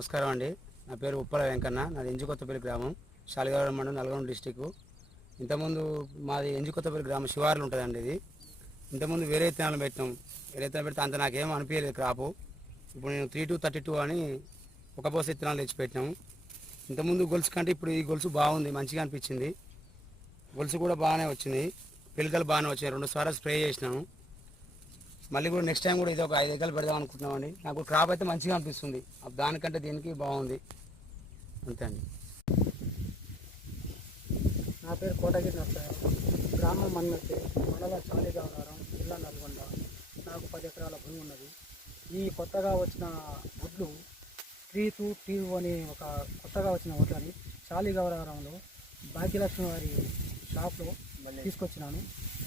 నమస్కారం అండి. నా పేరు ఉప్పల వెంకన్న. నాది ఎంజుకొత్తపల్లి గ్రామం. శాలిగవరం మండలం నల్గొండ డిస్టిక్ ఇంతకుముందు మాది ఎంజుకొత్తపల్లి గ్రామం శివార్లు ఉంటుందండి ఇది. ఇంతకుముందు వేరే విత్తనాలు పెట్టినాం. వేరే విత్తనాలు పెడితే అంత నాకేం అనిపించలేదు క్రాపు. ఇప్పుడు నేను త్రీ టూ థర్టీ టూ అని ఒక పోస విత్తనాలు తెచ్చి పెట్టినాము ఇంతకుముందు గొలుసు కంటే ఇప్పుడు ఈ గొలుసు బాగుంది మంచిగా అనిపించింది. గొలుసు కూడా బాగానే వచ్చింది. పిలకలు బాగానే వచ్చాయి. రెండు సార్లు స్ప్రే చేసినాము. మళ్ళీ కూడా నెక్స్ట్ టైం కూడా ఇది ఒక ఐదు ఎకరాలు పెడదాం అనుకుంటున్నామండి. నాకు క్రాప్ అయితే మంచిగా అనిపిస్తుంది. దానికంటే దీనికి బాగుంది. అంతే అండి. నా పేరు కోటగిరి నరసరావు గ్రామం మన్నతి మండల చాలిగావరం జిల్లా నల్గొండ. నాకు పది ఎకరాల భూమి ఉన్నది. ఈ కొత్తగా వచ్చిన వడ్లు త్రీ టూ టీ అని ఒక కొత్తగా వచ్చిన వడ్లని చాలిగవరంలో భాగ్యలక్ష్మి వారి షాప్లో తీసుకొచ్చినాను.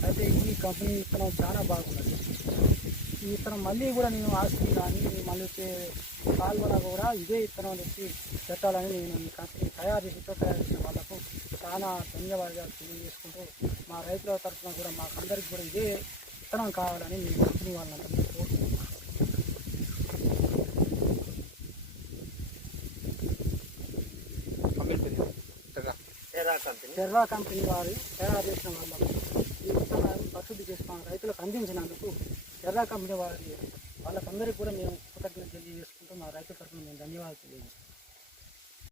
అయితే ఈ కంపెనీ విత్తనం చాలా బాగున్నది. ఈ విత్తనం మళ్ళీ కూడా నేను ఆస్తి కానీ మళ్ళీ వచ్చే పాల్గొన కూడా ఇదే విత్తనం తెచ్చి పెట్టాలని నేను కంపెనీ తయారు చేసి తయారు చేసిన వాళ్ళకు చాలా ధన్యవాదాలు తెలియజేసుకుంటూ మా రైతుల తరఫున కూడా మాకందరికి కూడా ఇదే విత్తనం కావాలని మీ కంపెనీ వాళ్ళందరినీ కోరుకుంటున్నాను. టెర్రా కంపెనీ వారి తయారు చేసిన వాళ్ళకు ఈ విత్తనాన్ని ప్రసిద్ధి చేసిన రైతులకు అందించినందుకు టెర్రా కంపెనీ వారి వాళ్ళకందరికీ కూడా మేము కృతజ్ఞతలు తెలియజేసుకుంటూ మా రైతు తరఫున మేము ధన్యవాదాలు తెలియజేస్తాం